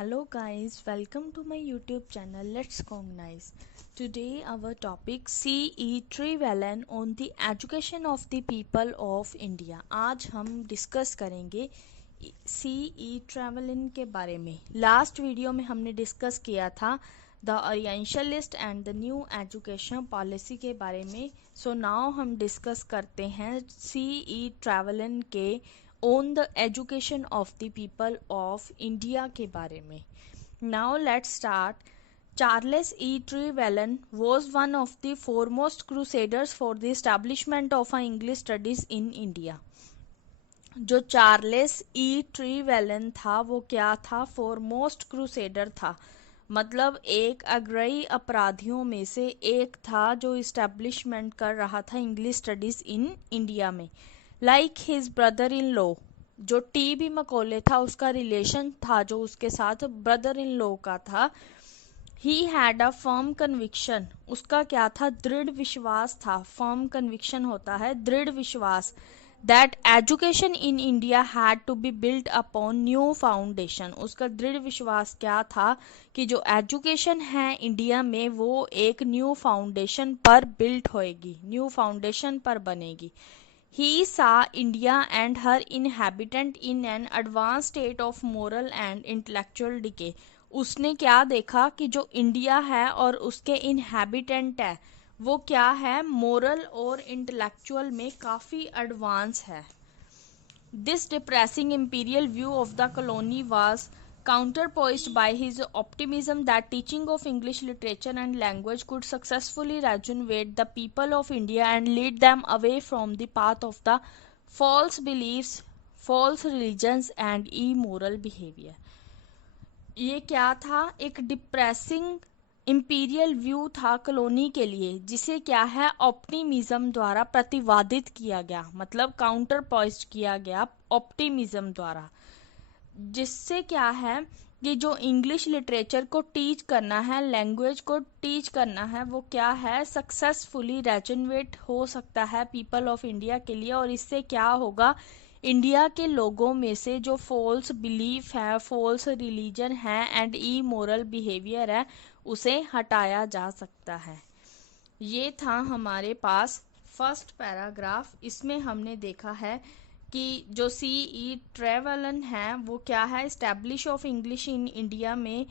Hello guys, welcome to my YouTube channel Let's Cognize. Today our topic C.E. Trevelyan on the education of the people of India. आज हम discuss करेंगे C.E. Trevelyan के बारे में. Last video में हमने discuss किया था the orientalist and the new education policy के बारे में. सो नाउ हम डिस्कस करते हैं C.E. Trevelyan के on the education of the people of India के बारे में. Now let's start. Charles E Trevelyan was one of the foremost crusaders for the establishment of English studies in India. जो Charles E Trevelyan था वो क्या था? Foremost crusader था, मतलब एक अग्रणी अपराधियों में से एक था जो इस्टेब्लिशमेंट कर रहा था इंग्लिश स्टडीज इन इंडिया में. Like his brother in law, जो टी.बी. मकौले था उसका रिलेशन था जो उसके साथ ब्रदर इन लॉ का था. He had a firm conviction, उसका क्या था? दृढ़ विश्वास था. फर्म कन्विक्शन होता है दृढ़ विश्वास. That education in India had to be built upon new foundation, उसका दृढ़ विश्वास क्या था कि जो एजुकेशन है इंडिया में वो एक न्यू फाउंडेशन पर बिल्ट होएगी, न्यू फाउंडेशन पर बनेगी. He saw India and her inhabitant in an advanced state of moral and intellectual decay. उसने क्या देखा कि जो इंडिया है और उसके इनहैबिटेंट है वो क्या है? मोरल और इंटेलेक्चुअल में काफ़ी एडवांस है. This depressing imperial view of the colony was counterpoised by his optimism that teaching of English literature and language could successfully rejuvenate the people of India and lead them away from the path of the false beliefs, false religions and immoral behavior. ये क्या था? एक depressing imperial view था colony के लिए, जिसे क्या है ऑप्टिमिज्म द्वारा प्रतिवादित किया गया, मतलब काउंटर पॉइस्ट किया गया ऑप्टिमिज्म द्वारा. जिससे क्या है कि जो इंग्लिश लिटरेचर को टीच करना है, लैंग्वेज को टीच करना है, वो क्या है? सक्सेसफुली रेजोनेट हो सकता है पीपल ऑफ इंडिया के लिए. और इससे क्या होगा? इंडिया के लोगों में से जो फॉल्स बिलीफ है, फॉल्स रिलीजन है एंड ई मोरल बिहेवियर है उसे हटाया जा सकता है. ये था हमारे पास फर्स्ट पैराग्राफ. इसमें हमने देखा है कि जो C.E. ट्रेवेलन है वो क्या है? Establish of English in India में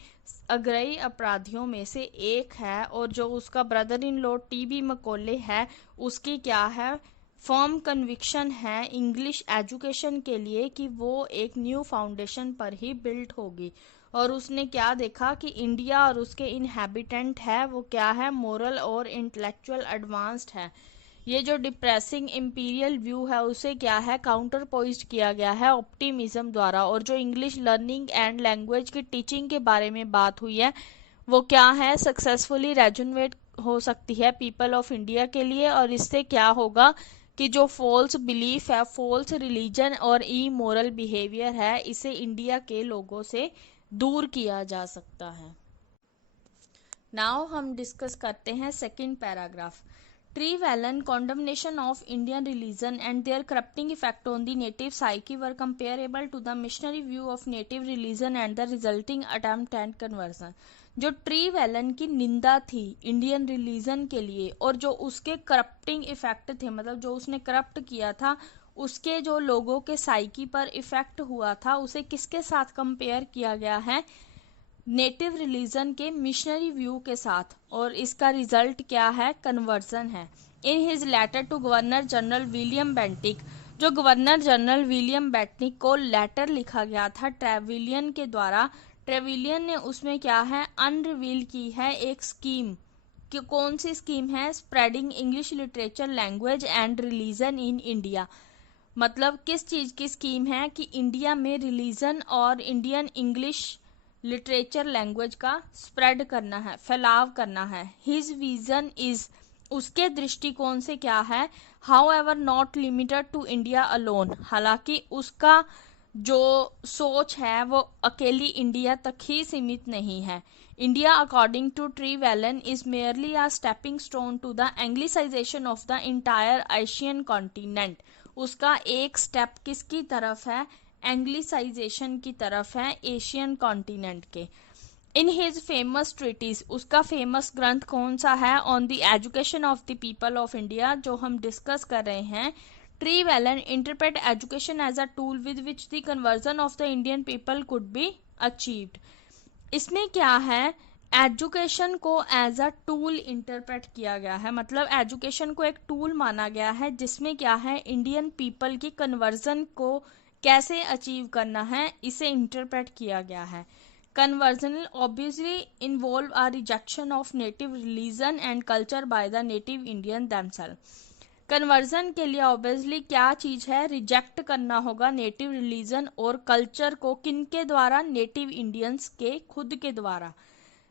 अग्रणी अपराधियों में से एक है. और जो उसका brother in law T B. Macaulay है उसकी क्या है? फर्म कन्विक्शन है इंग्लिश एजुकेशन के लिए कि वो एक न्यू फाउंडेशन पर ही बिल्ट होगी. और उसने क्या देखा कि इंडिया और उसके इनहैबिटेंट है वो क्या है? मोरल और इंटेलेक्चुअल एडवांस्ड है. ये जो डिप्रेसिंग इंपीरियल व्यू है उसे क्या है? काउंटर पोइस्ट किया गया है ऑप्टिमिज्म द्वारा. और जो इंग्लिश लर्निंग एंड लैंग्वेज की टीचिंग के बारे में बात हुई है वो क्या है? सक्सेसफुली रेजुनेट हो सकती है पीपल ऑफ इंडिया के लिए. और इससे क्या होगा कि जो फॉल्स बिलीफ है, फॉल्स रिलीजन और ई मोरल बिहेवियर है इसे इंडिया के लोगों से दूर किया जा सकता है. नाउ हम डिस्कस करते हैं second paragraph. Trevelyan condemnation of Indian religion and their corrupting effect on the native psyche were comparable to the missionary view of native religion and the resulting attempt at conversion. जो ट्रीवेलन की निंदा थी Indian religion के लिए और जो उसके corrupting effect थे, मतलब जो उसने करप्ट किया था उसके जो लोगों के साइकी पर इफेक्ट हुआ था, उसे किसके साथ कंपेयर किया गया है? नेटिव रिलीजन के मिशनरी व्यू के साथ. और इसका रिजल्ट क्या है? कन्वर्जन है. In his letter to governor general William Bentinck, जो गवर्नर जनरल विलियम बेंटिक को लेटर लिखा गया था ट्रेविलियन के द्वारा, ट्रेविलियन ने उसमें क्या है? अनरिवील की है एक स्कीम. कि कौन सी स्कीम है? Spreading English literature, language and religion in India. मतलब किस चीज की स्कीम है? कि इंडिया में रिलीजन और इंडियन इंग्लिश लिटरेचर लैंग्वेज का स्प्रेड करना है, फैलाव करना है. हिज विजन इज, उसके दृष्टिकोण से क्या है? However not limited to India alone, हालांकि उसका जो सोच है वो अकेली इंडिया तक ही सीमित नहीं है. India according to Trevelyan is merely a stepping stone to the anglicisation of the entire Asian continent. उसका एक स्टेप किसकी तरफ है? एंग्लिसाइजेशन की तरफ है एशियन कॉन्टिनेंट के। इन हिज फेमस ट्रीटीज, उसका फेमस ग्रंथ कौन सा है? On the education of the people of India, जो हम डिस्कस कर रहे हैं। Trevelyan interpret education as a tool with which the conversion of the Indian people could be achieved. इसमें क्या है, एजुकेशन को एज अ टूल इंटरप्रेट किया गया है, मतलब एजुकेशन को एक टूल माना गया है जिसमें क्या है, इंडियन पीपल की कन्वर्जन को कैसे अचीव करना है, इसे इंटरप्रेट किया गया है। Conversion obviously involve a rejection of native religion and culture by the native Indian themself. Conversion के लिए ऑब्वियसली क्या चीज है, रिजेक्ट करना होगा नेटिव रिलीजन और कल्चर को, किनके द्वारा? नेटिव इंडियंस के खुद के द्वारा।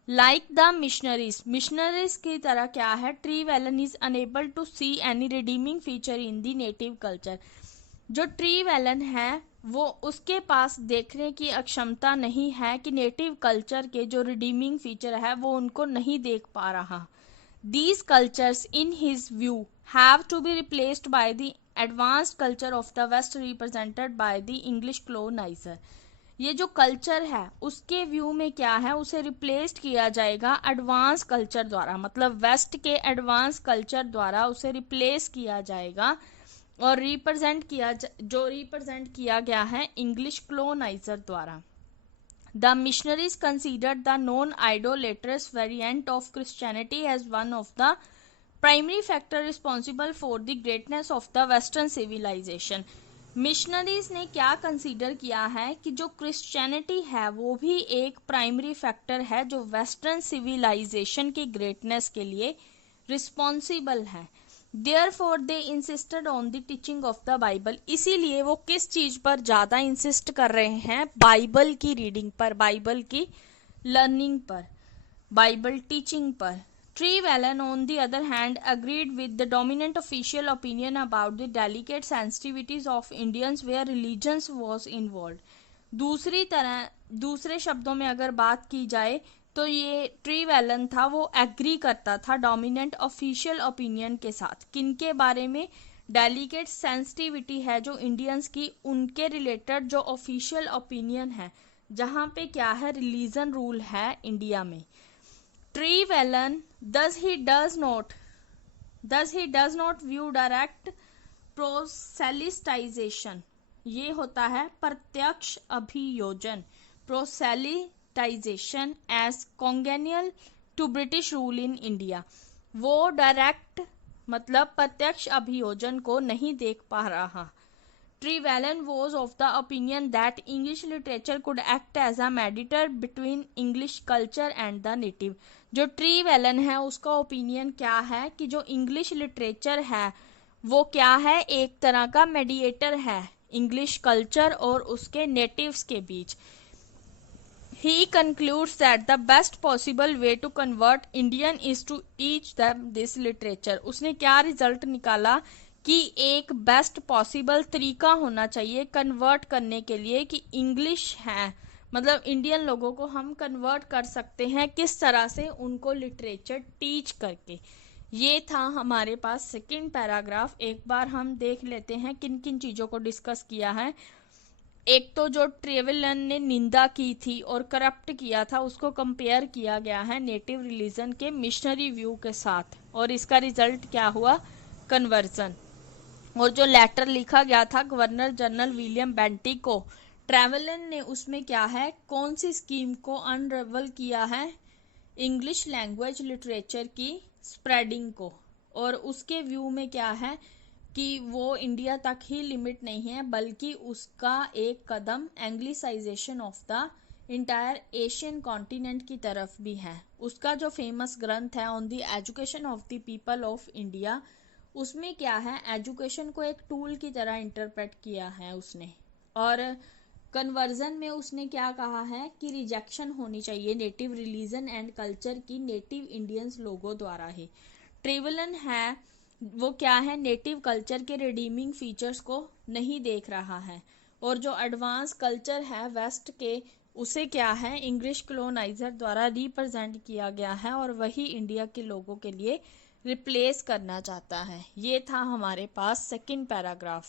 लाइक द मिशनरीज, मिशनरीज की तरह क्या है, Trevelyan is unable to see any redeeming feature in the native culture. जो ट्री वेलन है वो, उसके पास देखने की अक्षमता नहीं है कि नेटिव कल्चर के जो रिडीमिंग फीचर है वो उनको नहीं देख पा रहा। These cultures, in his view, have to be replaced by the advanced culture of the West represented by the English colonizer. ये जो कल्चर है उसके व्यू में क्या है, उसे रिप्लेस्ड किया जाएगा एडवांस कल्चर द्वारा, मतलब वेस्ट के एडवांस कल्चर द्वारा उसे रिप्लेस किया जाएगा और जो रिप्रेजेंट किया गया है इंग्लिश colonizer द्वारा। The missionaries considered the non-idolatrous variant of Christianity as one of the primary factors responsible for the greatness of the Western civilization. Missionaries ने क्या कंसीडर किया है कि जो क्रिश्चियनिटी है वो भी एक प्राइमरी फैक्टर है जो वेस्टर्न सिविलाइजेशन की ग्रेटनेस के लिए रिस्पॉन्सिबल है। Therefore they insisted on the teaching of the Bible. इसीलिए वो किस चीज पर ज्यादा इंसिस्ट कर रहे हैं, बाइबल की रीडिंग पर, बाइबल की लर्निंग पर, बाइबल टीचिंग पर। Tree Vallon on the other hand agreed with the dominant official opinion about the delicate sensitivities of Indians where religions was involved. दूसरे शब्दों में अगर बात की जाए तो ये ट्री वेलन था वो एग्री करता था डोमिनेंट ऑफिशियल ओपिनियन के साथ, किनके बारे में? डेलिकेट सेंसिटिविटी है जो इंडियंस की, उनके रिलेटेड जो ऑफिशियल ओपिनियन है जहाँ पे क्या है, रिलीजन रूल है इंडिया में। Tree Velan thus he does not view direct proselytization, ये होता है प्रत्यक्ष अभियोजन, proselytization as congenial to British rule in India। वो डायरेक्ट मतलब प्रत्यक्ष अभियोजन को नहीं देख पा रहा। Tree Vallon was of the opinion that English literature could act as a mediator between English culture and the native। जो ट्री वेलन है उसका ओपिनियन क्या है कि जो इंग्लिश लिटरेचर है वो क्या है, एक तरह का मेडिएटर है इंग्लिश कल्चर और उसके नेटिव्स के बीच। He concludes that the best possible way to convert Indian is to teach them this literature। उसने क्या रिजल्ट निकाला कि एक बेस्ट पॉसिबल तरीका होना चाहिए कन्वर्ट करने के लिए कि इंग्लिश है, मतलब इंडियन लोगों को हम कन्वर्ट कर सकते हैं किस तरह से, उनको लिटरेचर टीच करके। ये था हमारे पास सेकंड पैराग्राफ। एक बार हम देख लेते हैं किन किन चीज़ों को डिस्कस किया है। एक तो जो ट्री वेलन ने निंदा की थी और करप्ट किया था उसको कंपेयर किया गया है नेटिव रिलीजन के मिशनरी व्यू के साथ, और इसका रिजल्ट क्या हुआ, कन्वर्जन। और जो लेटर लिखा गया था गवर्नर जनरल विलियम बेंटी को, ट्रैवलन ने उसमें क्या है, कौन सी स्कीम को अनरेवल किया है, इंग्लिश लैंग्वेज लिटरेचर की स्प्रेडिंग को। और उसके व्यू में क्या है कि वो इंडिया तक ही लिमिट नहीं है बल्कि उसका एक कदम anglicisation of the entire Asian continent की तरफ भी है। उसका जो फेमस ग्रंथ है on the education of the people of India, उसमें क्या है, एजुकेशन को एक टूल की तरह इंटरप्रेट किया है उसने। और कन्वर्जन में उसने क्या कहा है कि रिजेक्शन होनी चाहिए नेटिव रिलीजन एंड कल्चर की नेटिव इंडियंस लोगों द्वारा ही। ट्री वेलन है वो क्या है, नेटिव कल्चर के रिडीमिंग फीचर्स को नहीं देख रहा है, और जो एडवांस कल्चर है वेस्ट के उसे क्या है, इंग्लिश कॉलोनाइजर द्वारा रिप्रेजेंट किया गया है और वही इंडिया के लोगों के लिए रिप्लेस करना चाहता है। ये था हमारे पास second paragraph.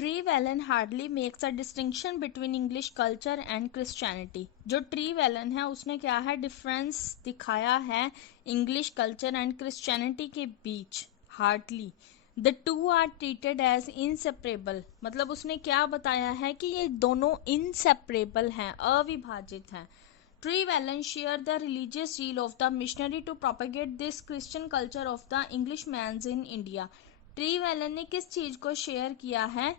Trevelyan hardly makes a distinction between English culture and Christianity. जो ट्री वेलन है उसने क्या है डिफरेंस दिखाया है इंग्लिश कल्चर एंड क्रिश्चियनिटी के बीच। Hardly the two are treated as inseparable, मतलब उसने क्या बताया है कि ये दोनों इनसेपरेबल हैं, अविभाजित हैं। Tree Velan share the religious zeal of the missionary to propagate this Christian culture of the Englishman in India। Tree Velan ने किस चीज को शेयर किया है,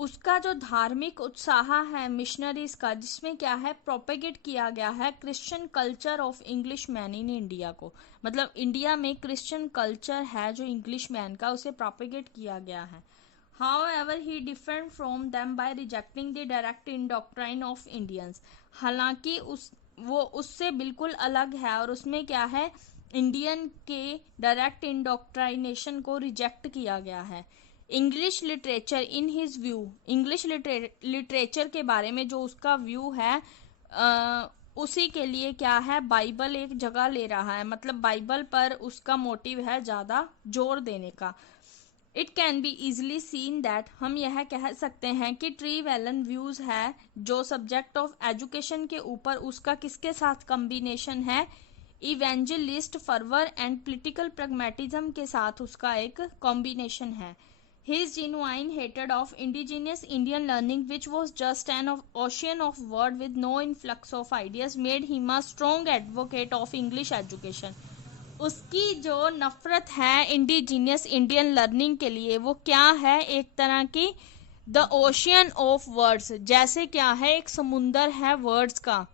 उसका जो धार्मिक उत्साह है मिशनरीज का, जिसमें क्या है प्रोपेगेट किया गया है Christian culture of English man in India को, मतलब इंडिया में क्रिश्चियन कल्चर है जो इंग्लिश मैन का, उसे प्रोपेगेट किया गया है। However, he differed from them by rejecting the direct indoctrine of Indians। हालांकि वो उससे बिल्कुल अलग है और उसमें क्या है इंडियन के डायरेक्ट इंडोक्ट्राइनेशन को रिजेक्ट किया गया है। English literature in his view, English literature के बारे में जो उसका व्यू है उसी के लिए क्या है बाइबल एक जगह ले रहा है, मतलब बाइबल पर उसका मोटिव है ज़्यादा जोर देने का। It can be easily seen that, हम यह कह सकते हैं कि ट्री वेलन व्यूज है जो सब्जेक्ट ऑफ एजुकेशन के ऊपर उसका किसके साथ कॉम्बिनेशन है, evangelist fervour and political pragmatism के साथ उसका एक कॉम्बिनेशन है। His genuine hatred of indigenous Indian learning, which was just an ocean of word with no influx of ideas, made him a strong advocate of English education। उसकी जो नफरत है indigenous Indian learning के लिए वो क्या है, एक तरह की द ओशियन ऑफ वर्ड्स, जैसे क्या है एक समुंदर है वर्ड्स का,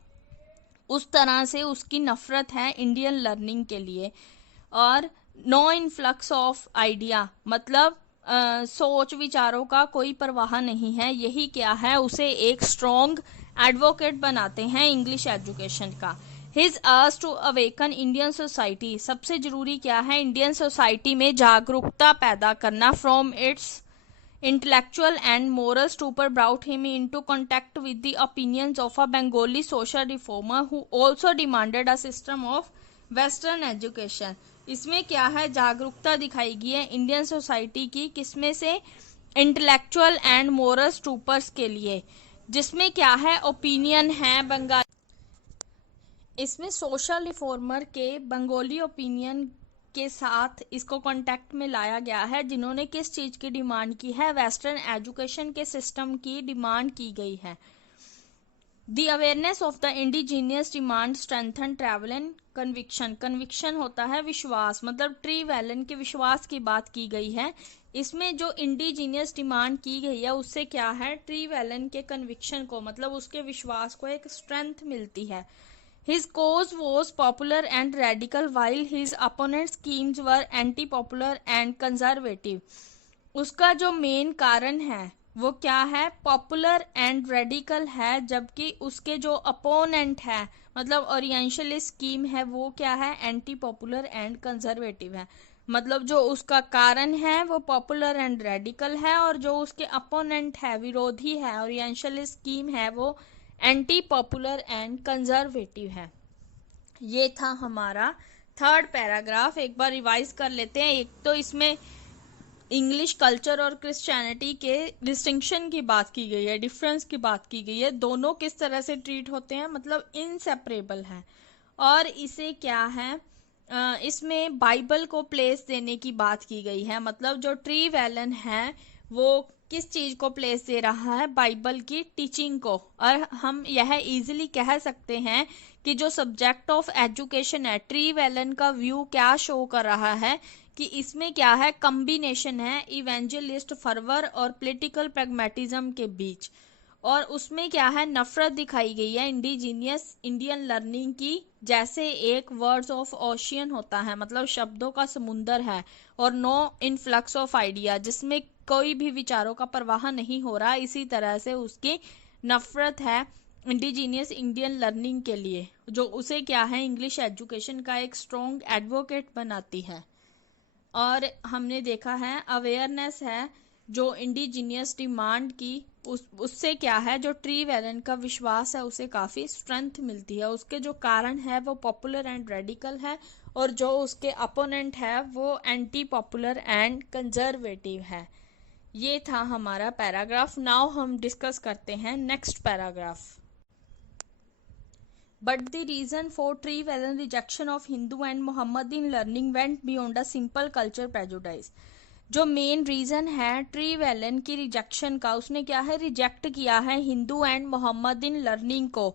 उस तरह से उसकी नफरत है इंडियन लर्निंग के लिए। और नो इनफ्लक्स ऑफ आइडिया, मतलब सोच विचारों का कोई परवाह नहीं है, यही क्या है उसे एक स्ट्रॉन्ग एडवोकेट बनाते हैं इंग्लिश एजुकेशन का। His urge to awaken Indian society, सबसे जरूरी क्या है इंडियन सोसाइटी में जागरूकता पैदा करना from its intellectual and moral stupor brought him into contact with the opinions of a Bengali social reformer who also demanded a system of western education। इसमें क्या है जागरूकता दिखाई गई है इंडियन सोसाइटी की, किसमें से इंटेलेक्चुअल एंड मोरल स्टूपर्स के लिए, जिसमें क्या है ओपिनियन है बंगाली, इसमें सोशल रिफॉर्मर के बंगाली ओपिनियन के साथ इसको कांटेक्ट में लाया गया है, जिन्होंने किस चीज की डिमांड की है, वेस्टर्न एजुकेशन के सिस्टम की डिमांड की गई है। The awareness of the indigenous demand strengthen travel and conviction, conviction होता है विश्वास, मतलब ट्री वेलन के विश्वास की बात की गई है। इसमें जो इंडिजीनियस डिमांड की गई है उससे क्या है ट्री वेलन के कन्विक्शन को, मतलब उसके विश्वास को एक स्ट्रेंथ मिलती है। His cause was popular and radical while his opponent's schemes were anti-popular and conservative। उसका जो मेन कारण है वो क्या है पॉपुलर एंड रेडिकल है, जबकि उसके जो अपोनेंट है मतलब ओरिएंटलिस्ट स्कीम है वो क्या है एंटी पॉपुलर एंड कंजर्वेटिव है। मतलब जो उसका कारण है वो पॉपुलर एंड रेडिकल है और जो उसके अपोनेंट है विरोधी है ओरिएंटलिस्ट स्कीम है वो एंटी पॉपुलर एंड कंजर्वेटिव है। ये था हमारा थर्ड पैराग्राफ, एक बार रिवाइज कर लेते हैं। एक तो इसमें इंग्लिश कल्चर और क्रिश्चियनिटी के डिस्टिंक्शन की बात की गई है, डिफरेंस की बात की गई है, दोनों किस तरह से ट्रीट होते हैं, मतलब इनसेपरेबल है। और इसे क्या है इसमें बाइबल को प्लेस देने की बात की गई है, मतलब जो ट्री वेलन है वो किस चीज को प्लेस दे रहा है बाइबल की टीचिंग को। और हम यह इजीली कह सकते हैं कि जो सब्जेक्ट ऑफ एजुकेशन है ट्री वेलन का व्यू क्या शो कर रहा है कि इसमें क्या है कॉम्बिनेशन है इवेंजलिस्ट फर्वर और पॉलिटिकल प्रैग्मेटिज्म के बीच, और उसमें क्या है नफरत दिखाई गई है इंडिजीनियस इंडियन लर्निंग की, जैसे एक वर्ड्स ऑफ ओशियन होता है मतलब शब्दों का समुंदर है, और नो इनफ्लक्स ऑफ आइडिया जिसमें कोई भी विचारों का प्रवाह नहीं हो रहा, इसी तरह से उसकी नफरत है इंडिजीनियस इंडियन लर्निंग के लिए, जो उसे क्या है इंग्लिश एजुकेशन का एक स्ट्रॉन्ग एडवोकेट बनाती है। और हमने देखा है अवेयरनेस है जो इंडिजीनियस डिमांड की उससे क्या है जो ट्री वेलन का विश्वास है उसे काफी स्ट्रेंथ मिलती है, उसके जो कारण है वो पॉपुलर एंड रेडिकल है और जो उसके अपोनेंट है वो एंटी पॉपुलर एंड कंजर्वेटिव है। ये था हमारा पैराग्राफ। नाउ हम डिस्कस करते हैं next paragraph. But the reason for Trevelyan rejection of Hindu and Mohammedan learning went beyond a simple culture prejudice. जो मेन रीजन है ट्रीवेलन की रिजेक्शन का, उसने क्या है, रिजेक्ट किया है हिंदू एंड मोहम्मदन लर्निंग को।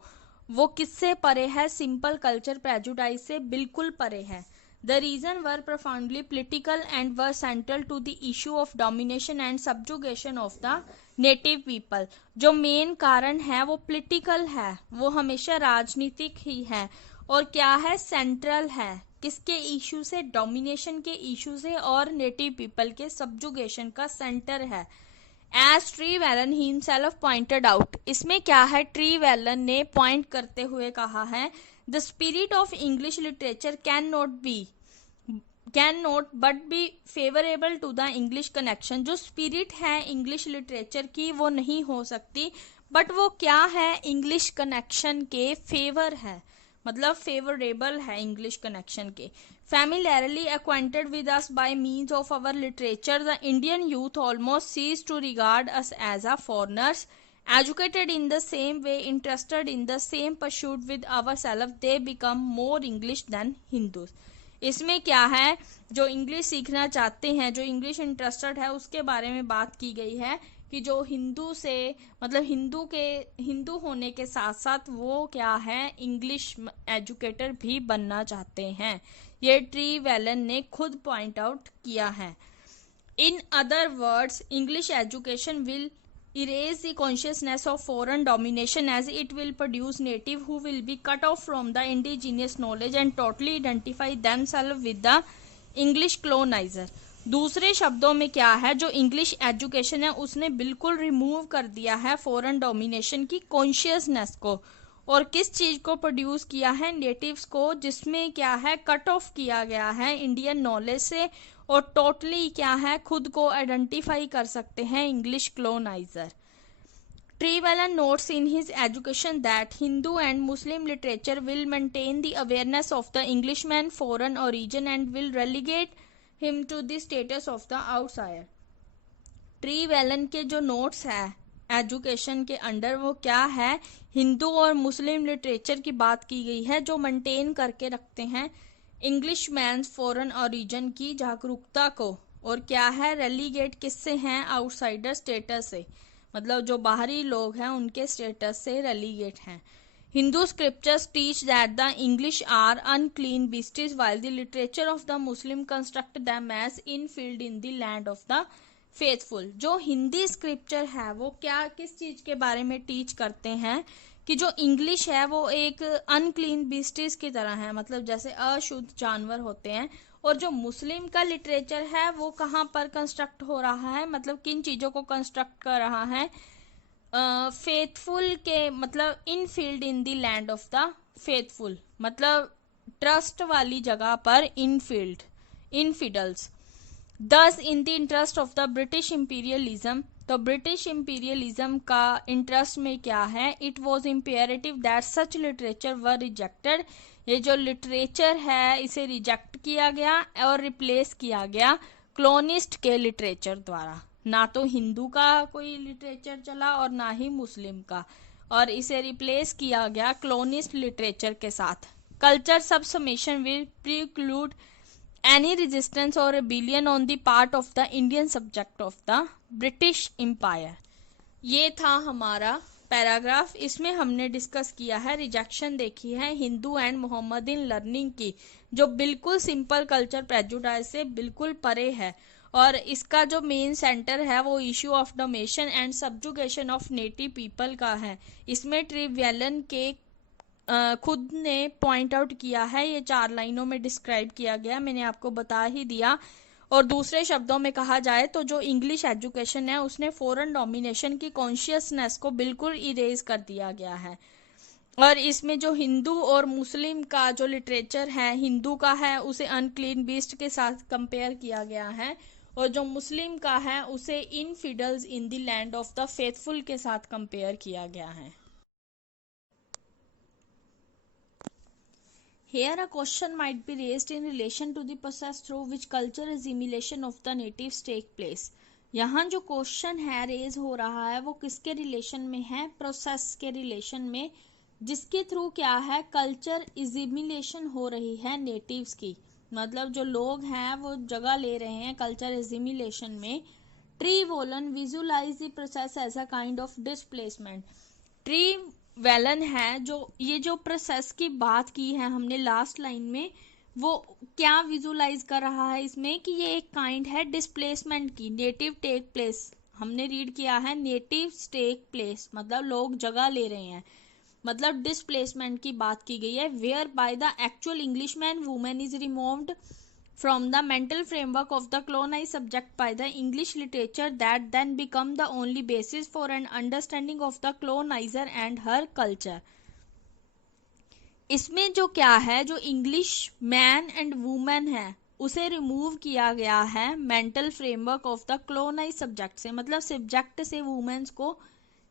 वो किससे परे है, सिंपल कल्चर प्रेजुडाइज से बिल्कुल परे है। The reason were profoundly political and were central to the issue of domination and subjugation of the native people. जो मेन कारण है वो पॉलिटिकल है, वो हमेशा राजनीतिक ही है, और क्या है, सेंट्रल है। किसके इशू से, डोमिनेशन के इशू से, और नेटिव पीपल के सब्जुगेशन का सेंटर है। एज ट्रीवेलन हिमसेल्फ पॉइंटेड आउट, इसमें क्या है, ट्रीवेलन ने पॉइंट करते हुए कहा है, the spirit of English literature can not but be favourable to the English connection. जो स्पिरिट है इंग्लिश लिटरेचर की वो नहीं हो सकती, बट वो क्या है, इंग्लिश कनेक्शन के फेवर है, मतलब फेवरेबल है इंग्लिश कनेक्शन के। Familiarly acquainted with us by means of our literature, the Indian youth almost cease to regard us as a foreigners. Educated in the same way, interested in the same pursuit with ourselves, they become more English than Hindus. इसमें क्या है, जो English सीखना चाहते हैं, जो English interested है, उसके बारे में बात की गई है कि जो हिंदू से, मतलब हिंदू होने के साथ साथ वो क्या है, इंग्लिश एजुकेटर भी बनना चाहते हैं। ये ट्रीवेलन ने खुद पॉइंट आउट किया है। In other words, English education will erase the consciousness of foreign domination as it will produce native who will be cut off from the indigenous knowledge and totally identify themselves with the English colonizer. दूसरे शब्दों में क्या है, जो English education है उसने बिल्कुल remove कर दिया है फॉरेन डोमिनेशन की कॉन्शियसनेस को, और किस चीज को प्रोड्यूस किया है, नेटिव्स को, जिसमें क्या है, कट ऑफ किया गया है इंडियन नॉलेज से, और टोटली क्या है, खुद को आइडेंटिफाई कर सकते हैं English coloniser. Trevelyan notes in his education that Hindu and Muslim literature will maintain the awareness of the Englishman foreign origin and will relegate him to the status of the outsider. Trevelyan के जो notes है education के under, वो क्या है, हिंदू और मुस्लिम literature की बात की गई है, जो मेंटेन करके रखते हैं इंग्लिश मैन फॉरेन ओरिजिन की जागरूकता को, और क्या है, रेलीगेट किससे हैं, आउटसाइडर स्टेटस से, मतलब जो बाहरी लोग हैं उनके स्टेटस से रेलीगेट हैं। Hindu scriptures teach that the English are unclean beasts while the literature of the Muslim construct them as infidel in the land of the faithful. जो हिंदी स्क्रिप्चर है वो क्या, किस चीज के बारे में टीच करते हैं कि जो इंग्लिश है वो एक अनक्लीन बीस्टिस की तरह है, मतलब जैसे अशुद्ध जानवर होते हैं, और जो मुस्लिम का लिटरेचर है वो कहाँ पर कंस्ट्रक्ट हो रहा है, मतलब किन चीजों को कंस्ट्रक्ट कर रहा है, फेथफुल के, मतलब infidel in the land of the faithful, मतलब ट्रस्ट वाली जगह पर infidel, infidels. Thus, in the interest of the British imperialism, तो ब्रिटिश इंपीरियलिज्म का इंटरेस्ट में क्या है, it was imperative that such literature were rejected. ये जो लिटरेचर है इसे रिजेक्ट किया गया और रिप्लेस किया गया क्लोनिस्ट के लिटरेचर द्वारा। ना तो हिंदू का कोई लिटरेचर चला और ना ही मुस्लिम का, और इसे रिप्लेस किया गया क्लोनिस्ट लिटरेचर के साथ। Culture subsumption will preclude any resistance or rebellion on the part of the Indian subject of the British Empire. ये था हमारा पैराग्राफ। इसमें हमने डिस्कस किया है, रिजेक्शन देखी है हिंदू एंड मोहम्मदन लर्निंग की, जो बिल्कुल सिंपल कल्चर प्रेजुडाइज से बिल्कुल परे है, और इसका जो मेन सेंटर है वो issue of domination and subjugation of native people का है। इसमें ट्रीवेलन के खुद ने पॉइंट आउट किया है, ये 4 लाइनों में डिस्क्राइब किया गया, मैंने आपको बता ही दिया। और दूसरे शब्दों में कहा जाए तो जो इंग्लिश एजुकेशन है उसने फॉरेन डोमिनेशन की कॉन्शियसनेस को बिल्कुल इरेज कर दिया गया है, और इसमें जो हिंदू और मुस्लिम का जो लिटरेचर है, हिंदू का है उसे अनक्लीन बीस्ट के साथ कंपेयर किया गया है, और जो मुस्लिम का है उसे infidels in the land of the faithful के साथ कंपेयर किया गया है। Here a question might be raised in relation to the process through which culture assimilation of the natives take place. यहाँ जो क्वेश्चन है रेज हो रहा है वो किसके रिलेशन में है, प्रोसेस के रिलेशन में, जिसके थ्रू क्या है, कल्चर एसिमिलेशन हो रही है नेटिव्स की, मतलब जो लोग हैं वो जगह ले रहे हैं कल्चर एसिमिलेशन में। Trevelyan visualise the process as a kind of displacement. Trevelyan है जो ये जो प्रोसेस की बात की है हमने लास्ट लाइन में, वो क्या विजुलाइज कर रहा है इसमें कि ये एक काइंड है डिस्प्लेसमेंट की। नेटिव टेक प्लेस हमने रीड किया है, नेटिव टेक प्लेस मतलब लोग जगह ले रहे हैं, मतलब डिस्प्लेसमेंट की बात की गई है। Whereby the actual English man women is removed from the mental framework of the colonized subject by the English literature that then become the only basis for an understanding of the colonizer and her culture। इसमें जो क्या है, जो English man and women है उसे remove किया गया है mental framework of the colonized subject से, मतलब सब्जेक्ट से वुमेन्स को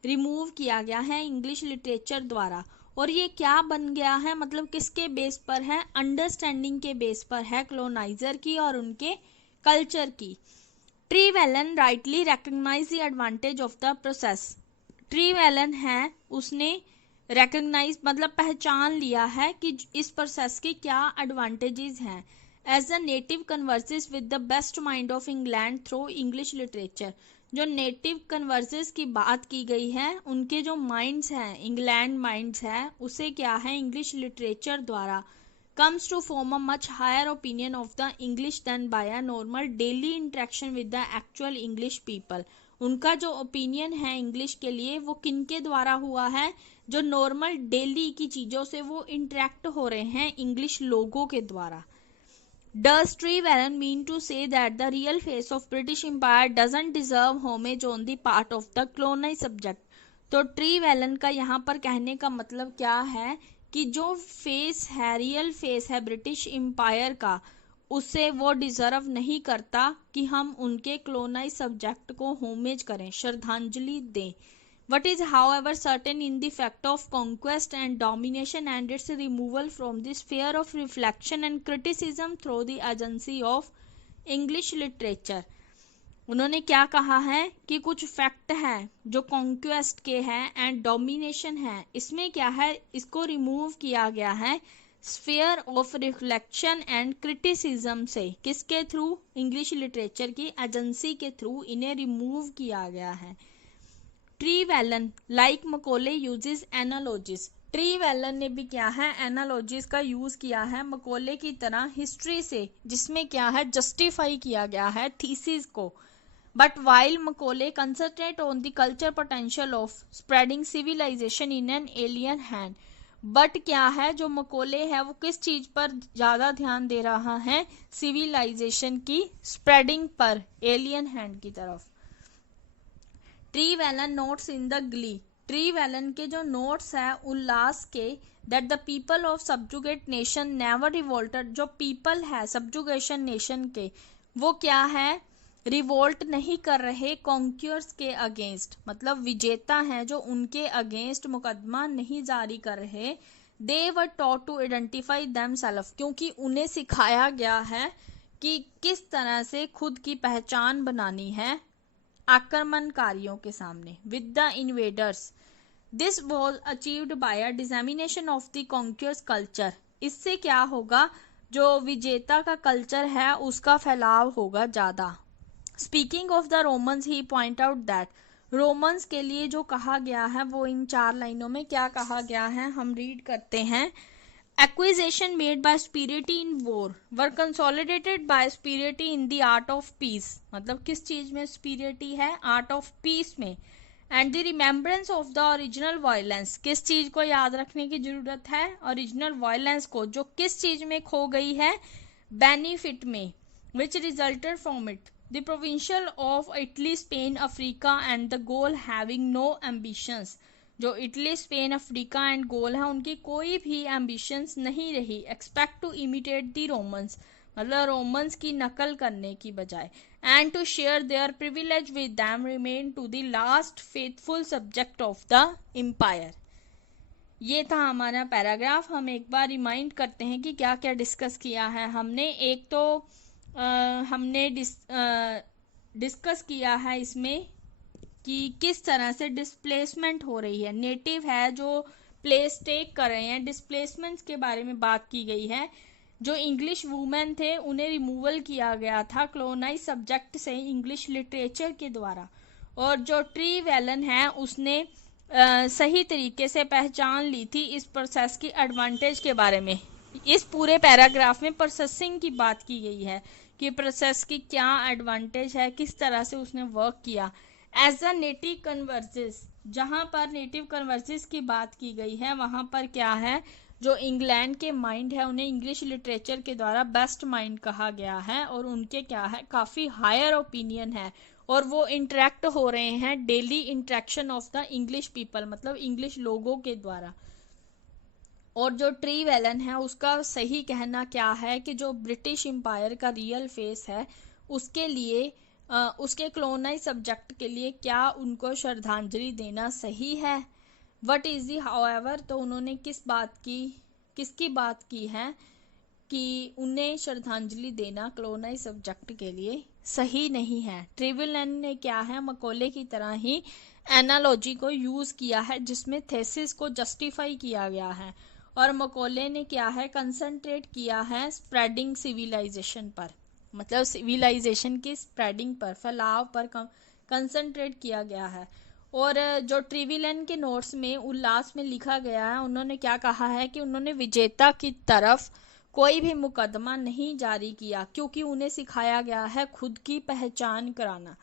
रिमूव किया गया है इंग्लिश लिटरेचर द्वारा। और ये क्या बन गया है, मतलब किसके बेस पर है, अंडरस्टैंडिंग के बेस पर है क्लोनाइजर की और उनके कल्चर की। Trevelyan rightly recognise the advantage of the process. Trevelyan है उसने रिकॉग्नाइज मतलब पहचान लिया है कि इस प्रोसेस के क्या एडवांटेजेस हैं। As the native converses with the best mind of England through English literature. जो नेटिव कन्वर्सेस की बात की गई है उनके जो माइंड्स हैं, इंग्लैंड माइंड्स है, उसे क्या है इंग्लिश लिटरेचर द्वारा comes to form a much higher opinion of the English than by a normal daily interaction with the actual English people। उनका जो ओपिनियन है इंग्लिश के लिए वो किनके द्वारा हुआ है, जो नॉर्मल डेली की चीज़ों से वो इंटरेक्ट हो रहे हैं इंग्लिश लोगों के द्वारा। Does Tree Vallon mean to say that the real face of British Empire doesn't deserve homage on the part of the colonized subject? तो ट्री वैलन का यहाँ पर कहने का मतलब क्या है कि जो फेस है, रियल फेस है ब्रिटिश एम्पायर का, उसे वो डिजर्व नहीं करता कि हम उनके क्लोनाइज सब्जेक्ट को होमेज करें, श्रद्धांजलि दें। What is however certain in the fact of conquest and domination and its removal from the sphere of reflection and criticism through the agency of English literature। उन्होंने क्या कहा है कि कुछ फैक्ट है जो कॉन्क्वेस्ट के हैं एंड डोमिनेशन है, इसमें क्या है, इसको रिमूव किया गया है sphere of reflection and criticism से। किसके थ्रू, इंग्लिश लिटरेचर की एजेंसी के थ्रू इन्हें रिमूव किया गया है। Trevelyan like Macaulay uses analogies. Trevelyan ने भी क्या है, एनालॉजीज का यूज किया है मकोले की तरह हिस्ट्री से, जिसमें क्या है जस्टिफाई किया गया है थीसिस को। But while Macaulay concentrate on the culture potential of spreading civilisation in an alien hand. But क्या है, जो मकोले है वो किस चीज पर ज्यादा ध्यान दे रहा है, सिविलाइजेशन की स्प्रेडिंग पर, एलियन हैंड की तरफ। Trevelyan notes in the glee. Trevelyan के जो नोट्स है उल्लास के, that the people of subjugate nation never revolted. जो पीपल है सबजुगेशन नेशन के, वो क्या है, रिवोल्ट नहीं कर रहे कॉन्क्यूर्स के अगेंस्ट, मतलब विजेता हैं जो उनके अगेंस्ट मुकदमा नहीं जारी कर रहे। They were taught to identify themselves, क्योंकि उन्हें सिखाया गया है कि किस तरह से खुद की पहचान बनानी है आक्रमणकारियों के सामने, with the invaders. This was achieved by a dissemination of the conquerors culture. इससे क्या होगा, जो विजेता का कल्चर है उसका फैलाव होगा ज्यादा। Speaking of the Romans he point out that, Romans के लिए जो कहा गया है वो इन 4 लाइनों में क्या कहा गया है हम रीड करते हैं। Acquisition made by spirity in war were consolidated by spirity in the art of peace। मतलब किस चीज में spirity है, art of peace में। And the remembrance of the original violence, किस चीज को याद रखने की जरूरत है, original violence को, जो किस चीज में खो गई है, benefit में, which resulted from it। The provincial of Italy, Spain, Africa and the Gaul having no ambitions। जो Italy, Spain, Africa and Gaul है उनकी कोई भी एम्बिशंस नहीं रही। Expect to imitate the Romans, मतलब रोमन्स की नकल करने की बजाय। And to share their privilege with them remain to the last faithful subject of the empire. ये था हमारा पैराग्राफ। हम एक बार रिमाइंड करते हैं कि क्या क्या डिस्कस किया है हमने। एक तो हमने डिस्कस किया है इसमें कि किस तरह से डिस्प्लेसमेंट हो रही है, नेटिव है जो प्लेस टेक कर रहे हैं, डिस्प्लेसमेंट्स के बारे में बात की गई है। जो इंग्लिश वुमेन थे उन्हें रिमूवल किया गया था कॉलोनाइज सब्जेक्ट से इंग्लिश लिटरेचर के द्वारा, और जो ट्री वेलन है उसने सही तरीके से पहचान ली थी इस प्रोसेस की एडवांटेज के बारे में। इस पूरे पैराग्राफ में प्रोसेसिंग की बात की गई है कि प्रोसेस की क्या एडवांटेज है, किस तरह से उसने वर्क किया। एज अ नेटिव कन्वर्सेस, जहाँ पर नेटिव कन्वर्सेस की बात की गई है वहाँ पर क्या है, जो इंग्लैंड के माइंड है उन्हें इंग्लिश लिटरेचर के द्वारा बेस्ट माइंड कहा गया है, और उनके क्या है काफ़ी हायर ओपिनियन है, और वो इंटरेक्ट हो रहे हैं daily interaction of the English people, मतलब इंग्लिश लोगों के द्वारा। और जो ट्री वेलन है उसका सही कहना क्या है कि जो ब्रिटिश एम्पायर का रियल फेस है उसके लिए उसके कॉलोनाइज सब्जेक्ट के लिए क्या उनको श्रद्धांजलि देना सही है। व्हाट इज दी हाउएवर, तो उन्होंने किसकी बात की है कि उन्हें श्रद्धांजलि देना कॉलोनाइज सब्जेक्ट के लिए सही नहीं है। ट्रीवेलन ने क्या है मकोले की तरह ही एनालॉजी को यूज किया है जिसमें थेसिस को जस्टिफाई किया गया है, और मकोले ने क्या है कंसंट्रेट किया है स्प्रेडिंग सिविलाइजेशन पर, मतलब सिविलाइजेशन की स्प्रेडिंग पर, फैलाव पर कंसंट्रेट किया गया है। और जो ट्रीवेलन के नोट्स में उल्लास में लिखा गया है, उन्होंने क्या कहा है कि उन्होंने विजेता की तरफ कोई भी मुकदमा नहीं जारी किया क्योंकि उन्हें सिखाया गया है खुद की पहचान कराना,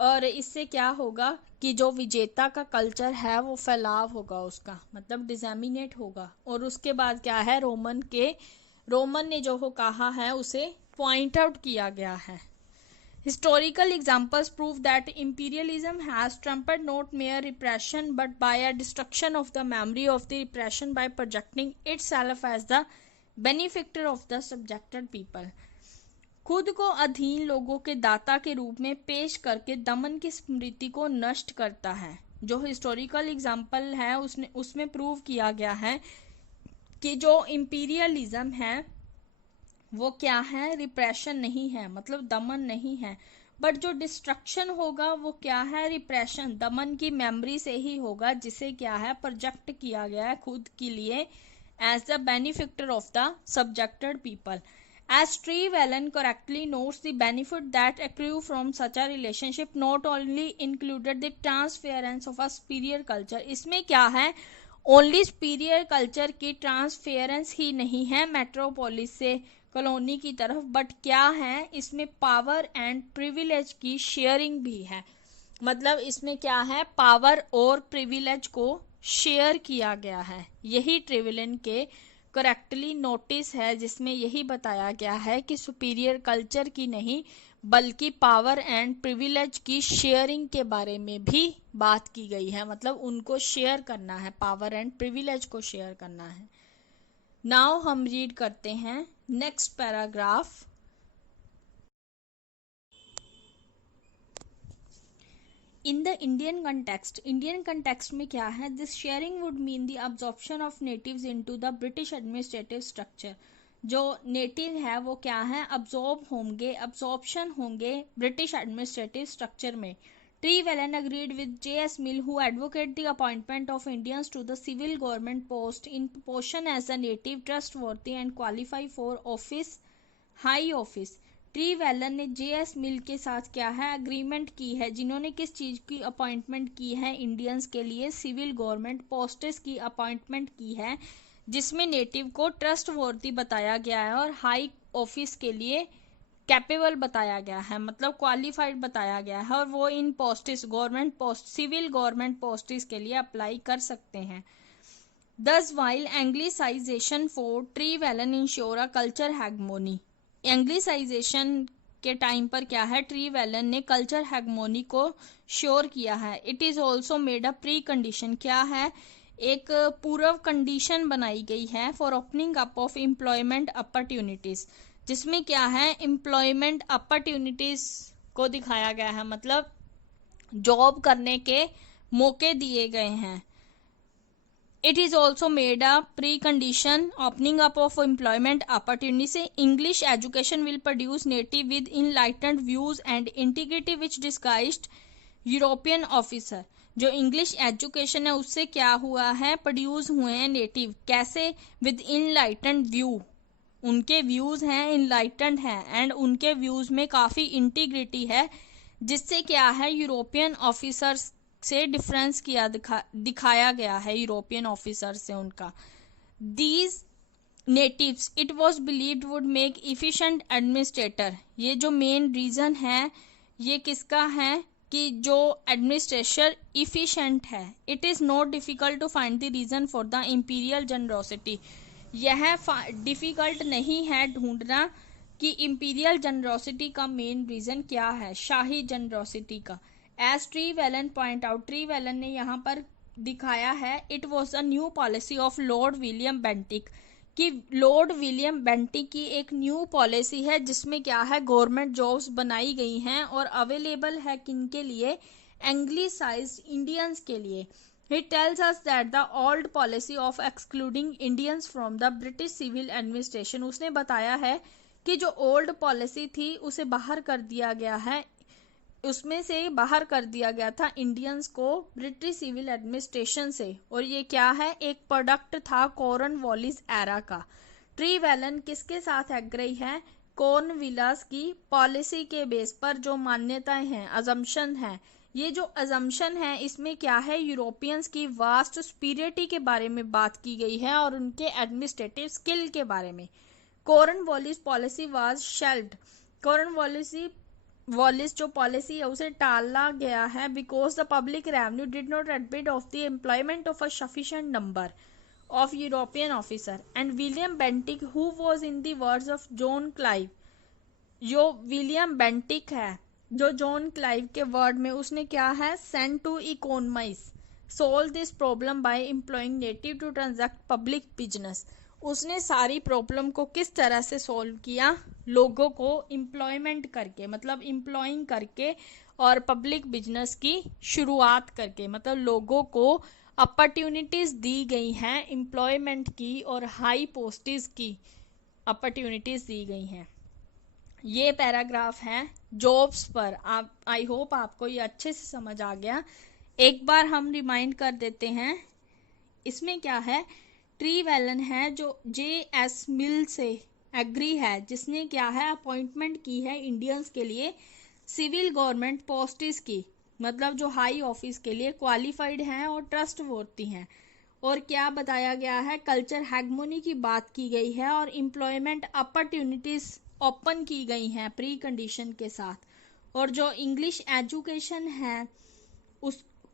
और इससे क्या होगा कि जो विजेता का कल्चर है वो फैलाव होगा उसका, मतलब डिसैमिनेट होगा। और उसके बाद क्या है रोमन ने जो कहा है उसे पॉइंट आउट किया गया है। Historical examples prove that imperialism has trumped not mere repression but by a destruction of the memory of the repression by projecting itself as the benefactor of the subjected people। खुद को अधीन लोगों के दाता के रूप में पेश करके दमन की स्मृति को नष्ट करता है। जो हिस्टोरिकल एग्जाम्पल है उसमें प्रूव किया गया है कि जो इंपीरियलिज्म है वो क्या है, रिप्रेशन नहीं है, मतलब दमन नहीं है, बट जो डिस्ट्रक्शन होगा वो क्या है, रिप्रेशन, दमन की मेमोरी से ही होगा, जिसे क्या है प्रोजेक्ट किया गया है खुद के लिए as the benefactor of the subjected people. As Trevelyan correctly notes, the benefit that accrue from such a relationship not only included the transference of a superior culture, इसमें क्या है ओनली superior culture की transference ही नहीं है metropolis से colony की तरफ, but क्या है इसमें पावर एंड प्रिविलेज की शेयरिंग भी है, मतलब इसमें क्या है पावर और प्रिविलेज को शेयर किया गया है। यही ट्रेवेलियन के करेक्टली नोटिस है जिसमें यही बताया गया है कि सुपीरियर कल्चर की नहीं बल्कि पावर एंड प्रिविलेज की शेयरिंग के बारे में भी बात की गई है, मतलब उनको शेयर करना है, पावर एंड प्रिविलेज को शेयर करना है। नाउ हम रीड करते हैं next paragraph. In the Indian context में क्या है, this sharing would mean the absorption of natives into the British administrative structure. जो नेटिव है वो क्या है अब्जॉर्प्शन होंगे ब्रिटिश एडमिनिस्ट्रेटिव स्ट्रक्चर में। Trevelyan agreed with J.S. Mill, who advocated the appointment of Indians to the civil government post in proportion as the native trustworthy and qualify for high office। ट्रीवेलन ने J.S. मिल के साथ क्या है agreement की है, जिन्होंने किस चीज की अपॉइंटमेंट की है इंडियंस के लिए सिविल गवर्नमेंट पोस्टेस की अपॉइंटमेंट की है, जिसमें नेटिव को ट्रस्टवर्दी बताया गया है और हाई ऑफिस के लिए कैपेबल बताया गया है, मतलब क्वालिफाइड बताया गया है, और वो इन posts government post civil government posts के लिए अप्लाई कर सकते हैं। Thus while anglicisation for Trevelyan ensure a culture hegemony. Anglicisation के टाइम पर क्या है ट्रीवेलन ने कल्चर हैगमोनी को श्योर किया है। It is also made a pre condition, क्या है एक पूर्व कंडीशन बनाई गई है for opening up of employment opportunities, जिसमें क्या है एम्प्लॉयमेंट अपॉर्चुनिटीज को दिखाया गया है, मतलब जॉब करने के मौके दिए गए हैं। It is also made a precondition opening up of employment opportunities. English education will produce native with enlightened views and integrity which disguised European officer. जो इंग्लिश एजुकेशन है उससे क्या हुआ है, प्रोड्यूस हुए हैं नेटिव. कैसे? With enlightened view. उनके व्यूज हैं इनलाइटेंड हैं एंड उनके व्यूज में काफी इंटीग्रिटी है, जिससे क्या है यूरोपियन ऑफिसर्स से डिफरेंस किया दिखाया गया है यूरोपियन ऑफिसर से उनका. These natives it was believed would make efficient administrator. ये जो मेन रीजन है ये किसका है कि जो एडमिनिस्ट्रेशन इफिशिएंट है. It is not difficult to find the reason for the imperial generosity. यह डिफिकल्ट नहीं है ढूंढना कि इंपीरियल जनरोसिटी का मेन रीजन क्या है, शाही जनरोसिटी का. As Trevelyan point out, Trevelyan ने यहाँ पर दिखाया है, it was a new policy of lord William Bentinck, कि लॉर्ड विलियम बेंटिक की एक न्यू पॉलिसी है जिसमें क्या है गवर्नमेंट जॉब्स बनाई गई हैं और अवेलेबल है किनके लिए, एंग्लिसाइज्ड इंडियंस के लिए. He tells us that the old policy of excluding Indians from the British civil administration, उसने बताया है कि जो ओल्ड पॉलिसी थी उसे बाहर कर दिया गया है, उसमें से बाहर कर दिया गया था इंडियंस को ब्रिटिश सिविल एडमिनिस्ट्रेशन से. और ये क्या है, एक प्रोडक्ट था कॉर्नवालिस एरा का. ट्री वेलन किसके साथ एग्री है, कॉर्नवालिस की पॉलिसी के बेस पर जो मान्यताएं हैं, अजम्पशन है. ये जो अजम्पशन है इसमें क्या है, यूरोपियंस की वास्ट सुपीरियरिटी के बारे में बात की गई है और उनके एडमिनिस्ट्रेटिव स्किल के बारे में. Cornwallis policy was shelved. Cornwallis जो पॉलिसी है उसे टाला गया है because the public revenue did not admit of the employment of a sufficient number of European officer. And William Bentinck who was in the words of John Clive, जो William Bentinck है जो John Clive के word में उसने क्या है, send to economise solve this problem by employing native to transact public business. उसने सारी प्रॉब्लम को किस तरह से सॉल्व किया, लोगों को एम्प्लॉयमेंट करके, मतलब एम्प्लॉइंग करके और पब्लिक बिजनेस की शुरुआत करके, मतलब लोगों को अपॉर्चुनिटीज दी गई हैं एम्प्लॉयमेंट की और हाई पोस्टेज की अपॉर्चुनिटीज दी गई हैं. ये पैराग्राफ है जॉब्स पर. आप आई होप आपको ये अच्छे से समझ आ गया. एक बार हम रिमाइंड कर देते हैं. इसमें क्या है, ट्री वेलन है जो J.S. मिल से एग्री है, जिसने क्या है अपॉइंटमेंट की है इंडियंस के लिए सिविल गवर्नमेंट पोस्टिस की, मतलब जो हाई ऑफिस के लिए क्वालिफाइड हैं और ट्रस्टवर्थी हैं. और क्या बताया गया है, कल्चर हैगमोनी की बात की गई है और एम्प्लॉयमेंट अपॉर्चुनिटीज ओपन की गई हैं प्री कंडीशन के साथ. और जो इंग्लिश एजुकेशन है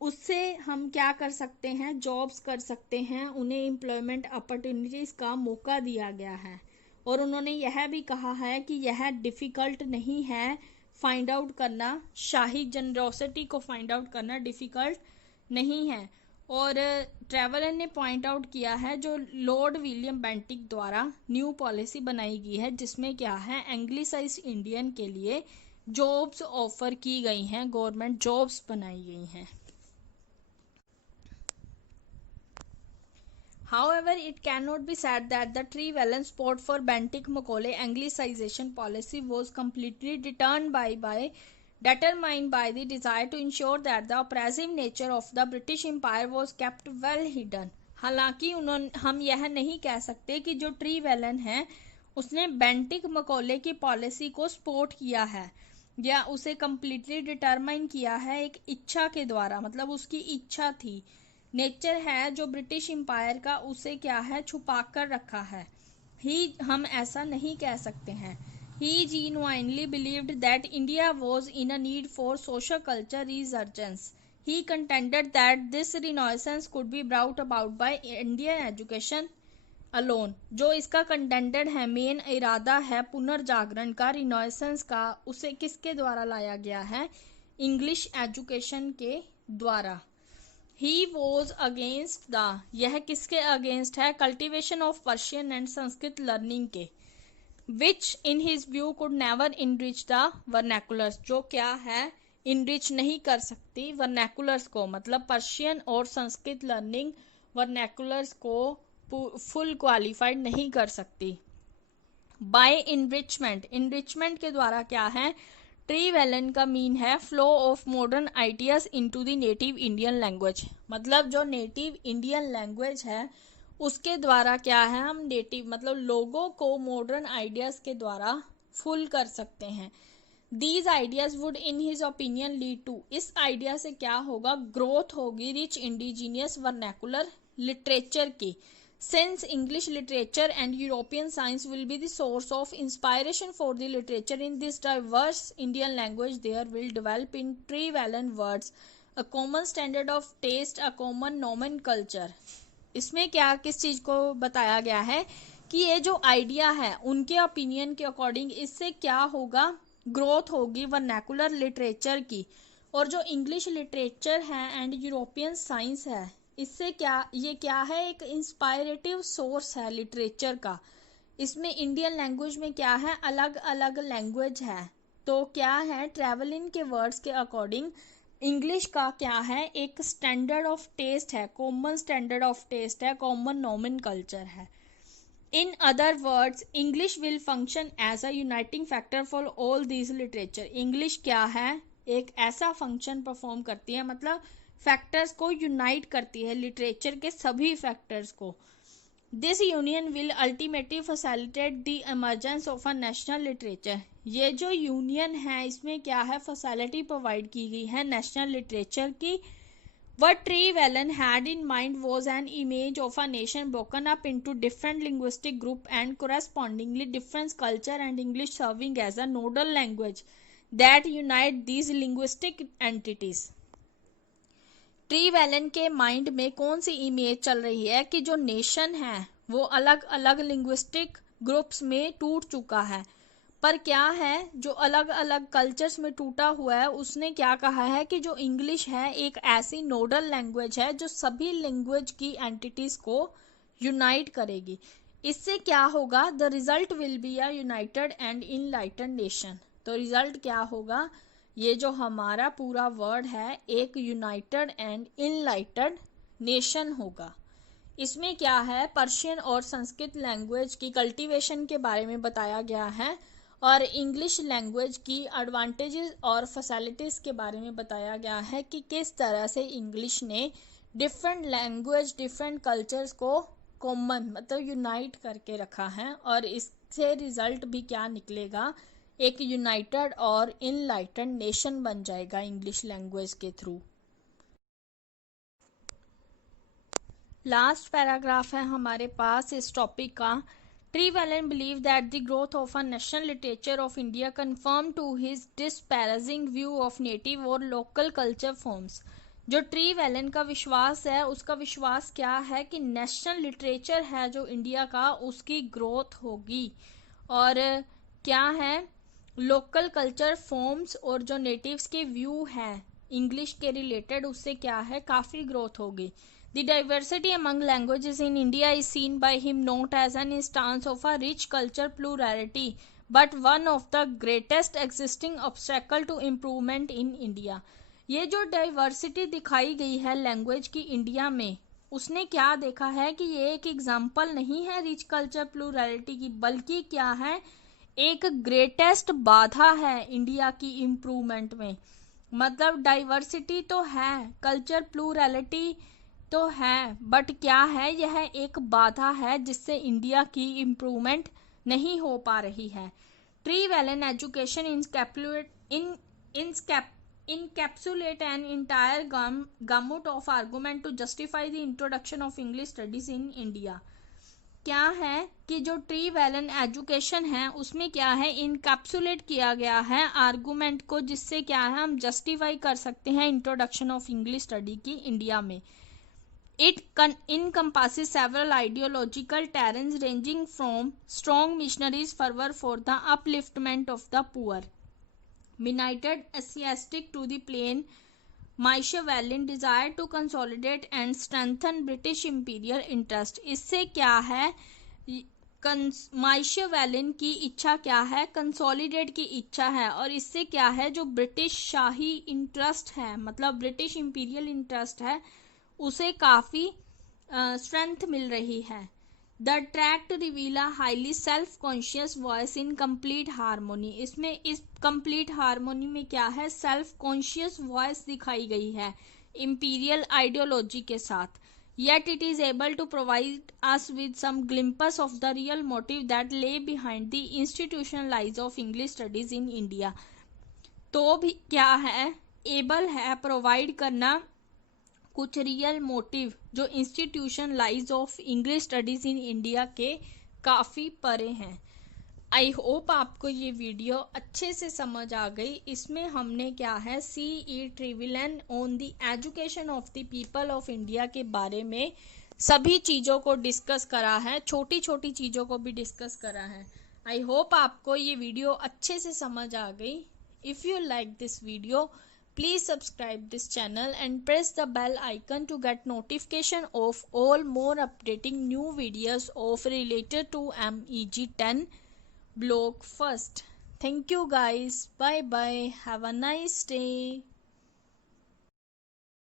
उससे हम क्या कर सकते हैं, जॉब्स कर सकते हैं, उन्हें एम्प्लॉयमेंट अपॉर्चुनिटीज का मौका दिया गया है. और उन्होंने यह भी कहा है कि यह डिफ़िकल्ट नहीं है फाइंड आउट करना, शाही जनरोसिटी को फाइंड आउट करना डिफ़िकल्ट नहीं है. और ट्रैवलर ने पॉइंट आउट किया है जो लॉर्ड विलियम बेंटिक द्वारा न्यू पॉलिसी बनाई गई है जिसमें क्या है एंग्लिसाइज्ड इंडियन के लिए जॉब्स ऑफर की गई हैं, गवर्नमेंट जॉब्स बनाई गई हैं. However, it cannot be said that the tree valence support for Bentinck-Macaulay Anglicization policy was completely determined by the desire to ensure that the oppressive nature of the British Empire was kept well hidden. हालांकि हम यह नहीं कह सकते कि जो Trevelyan है उसने बेंटिक मकौले की पॉलिसी को सपोर्ट किया है या उसे कम्प्लीटली डिटरमाइन किया है एक इच्छा के द्वारा, मतलब उसकी इच्छा थी. नेचर है जो ब्रिटिश एम्पायर का उसे क्या है छुपा कर रखा है, हम ऐसा नहीं कह सकते हैं. He genuinely believed that India was in a need for social culture resurgence. He contended that this renaissance could be brought about by Indian education alone. जो इसका कंटेंडेड है, मेन इरादा है पुनर्जागरण का, रिनाइसेंस का, उसे किसके द्वारा लाया गया है, इंग्लिश एजुकेशन के द्वारा. He was against the, यह किसके अगेंस्ट है, cultivation of Persian and Sanskrit learning के, which in his view could never enrich the vernaculars, जो क्या है इनरिच नहीं कर सकती वर्नैकुलर्स को, मतलब पर्शियन और संस्कृत लर्निंग वर्नैकुलर्स को फुल क्वालिफाइड नहीं कर सकती। बाय इनरिचमेंट, इनरिचमेंट के द्वारा क्या है, ट्रीवैलन का मीन है flow of modern ideas into the native Indian language, मतलब जो नेटिव इंडियन लैंग्वेज है उसके द्वारा क्या है, हम नेटिव मतलब लोगों को मॉडर्न आइडियाज के द्वारा फुल कर सकते हैं। These ideas would in his opinion lead to, इस आइडिया से क्या होगा, ग्रोथ होगी रिच इंडिजीनियस वर्नैकुलर लिटरेचर की। Since English literature and European science will be the source of inspiration for the literature in this diverse Indian language, there will develop in trivalent words a common standard of taste, a common nomenclature. इसमें क्या किस चीज को बताया गया है कि ये जो आइडिया है उनके ओपिनियन के अकॉर्डिंग इससे क्या होगा, ग्रोथ होगी वर्नैकुलर लिटरेचर की, और जो इंग्लिश लिटरेचर है एंड यूरोपियन साइंस है इससे क्या, ये क्या है, एक इंस्पायरेटिव सोर्स है लिटरेचर का। इसमें इंडियन लैंग्वेज में क्या है, अलग अलग लैंग्वेज है, तो क्या है, ट्रैवलिन के वर्ड्स के अकॉर्डिंग इंग्लिश का क्या है, एक स्टैंडर्ड ऑफ टेस्ट है, कॉमन स्टैंडर्ड ऑफ टेस्ट है, कॉमन नोमेनकल्चर है। In other words English will function as a uniting factor for all these literature, English क्या है, एक ऐसा फंक्शन परफॉर्म करती है, मतलब फैक्टर्स को यूनाइट करती है, लिटरेचर के सभी फैक्टर्स को। This union will ultimately facilitate the emergence of a national literature, ये जो यूनियन है इसमें क्या है, फैसिलिटी प्रोवाइड की गई है नेशनल लिटरेचर की। What Trevelyan had in mind was an image of a nation broken up into different linguistic group and correspondingly different culture, and English serving as a nodal language that unite these linguistic entities. ट्रीवैलन के mind में कौन सी image चल रही है कि जो nation है वो अलग अलग लिंग्विस्टिक ग्रुप्स में टूट चुका है, पर क्या है, जो अलग अलग कल्चर्स में टूटा हुआ है उसने क्या कहा है कि जो इंग्लिश है एक ऐसी नोडल लैंग्वेज है जो सभी लैंग्वेज की एंटिटीज को यूनाइट करेगी। इससे क्या होगा, the result will be a United and enlightened nation, तो रिजल्ट क्या होगा, ये जो हमारा पूरा वर्ड है एक यूनाइटेड एंड इनलाइटेड नेशन होगा। इसमें क्या है, पर्शियन और संस्कृत लैंग्वेज की कल्टीवेशन के बारे में बताया गया है और इंग्लिश लैंग्वेज की एडवांटेजेस और फैसिलिटीज़ के बारे में बताया गया है कि किस तरह से इंग्लिश ने डिफरेंट लैंग्वेज डिफरेंट कल्चर्स को कॉमन मतलब यूनाइट करके रखा है, और इससे रिजल्ट भी क्या निकलेगा, एक यूनाइटेड और इनलाइटेंड नेशन बन जाएगा इंग्लिश लैंग्वेज के थ्रू। लास्ट पैराग्राफ है हमारे पास इस टॉपिक का। Trevelyan believed that the growth of a national literature of India conformed to his disparaging view of native और local culture forms. जो ट्रीवैलन का विश्वास है उसका विश्वास क्या है कि नेशनल लिटरेचर है जो इंडिया का उसकी ग्रोथ होगी, और क्या है, लोकल कल्चर फॉर्म्स और जो नेटिव्स के व्यू हैं इंग्लिश के रिलेटेड उससे क्या है, काफ़ी ग्रोथ होगी। The diversity among languages in India is seen by him not as an instance of a rich culture plurality, but one of the greatest existing obstacle to improvement in India. ये जो diversity दिखाई गई है language की India में, उसने क्या देखा है कि ये एक एग्जाम्पल नहीं है रिच कल्चर प्लूरैलिटी की, बल्कि क्या है, एक ग्रेटेस्ट बाधा है इंडिया की इम्प्रूवमेंट में। मतलब डाइवर्सिटी तो है, कल्चर प्लूरैलिटी तो है, बट क्या है, यह एक बाधा है जिससे इंडिया की इम्प्रूवमेंट नहीं हो पा रही है। ट्रीवैलन education encapsulate an entire gamut of argument to justify the introduction of English studies in India. क्या है कि जो ट्रीवैलन एजुकेशन है उसमें क्या है, इनकैप्सुलेट किया गया है आर्गूमेंट को, जिससे क्या है हम जस्टिफाई कर सकते हैं इंट्रोडक्शन ऑफ इंग्लिश स्टडी की इंडिया में। It encompasses several ideological terrains ranging from strong missionaries' fervor for the upliftment of the poor, benighted atheistic to the plain Machiavellian desire to consolidate and strengthen British imperial interest. इससे क्या है, माइशियावेलियन की इच्छा क्या है, consolidate की इच्छा है, और इससे क्या है, जो ब्रिटिश शाही इंटरेस्ट है मतलब ब्रिटिश इंपीरियल इंटरेस्ट है उसे काफ़ी स्ट्रेंथ मिल रही है। The tract reveal a highly self conscious voice in complete harmony. इसमें इस कंप्लीट हारमोनी में क्या है, सेल्फ कॉन्शियस वॉइस दिखाई गई है इंपीरियल आइडियोलॉजी के साथ। Yet it is able to provide us with some glimpse of the real motive that lay behind the institutionalization of English studies in India। तो भी क्या है, एबल है प्रोवाइड करना कुछ रियल मोटिव जो institutionalise of English studies in India के काफ़ी परे हैं। आई होप आपको ये वीडियो अच्छे से समझ आ गई। इसमें हमने क्या है, CE Trevelyan on the education of the people of India के बारे में सभी चीज़ों को डिस्कस करा है, छोटी छोटी चीज़ों को भी डिस्कस करा है। आई होप आपको ये वीडियो अच्छे से समझ आ गई। If you like this video, please subscribe this channel and press the bell icon to get notification of all more updating new videos of related to MEG 10 block first. Thank you guys. Bye bye. Have a nice day.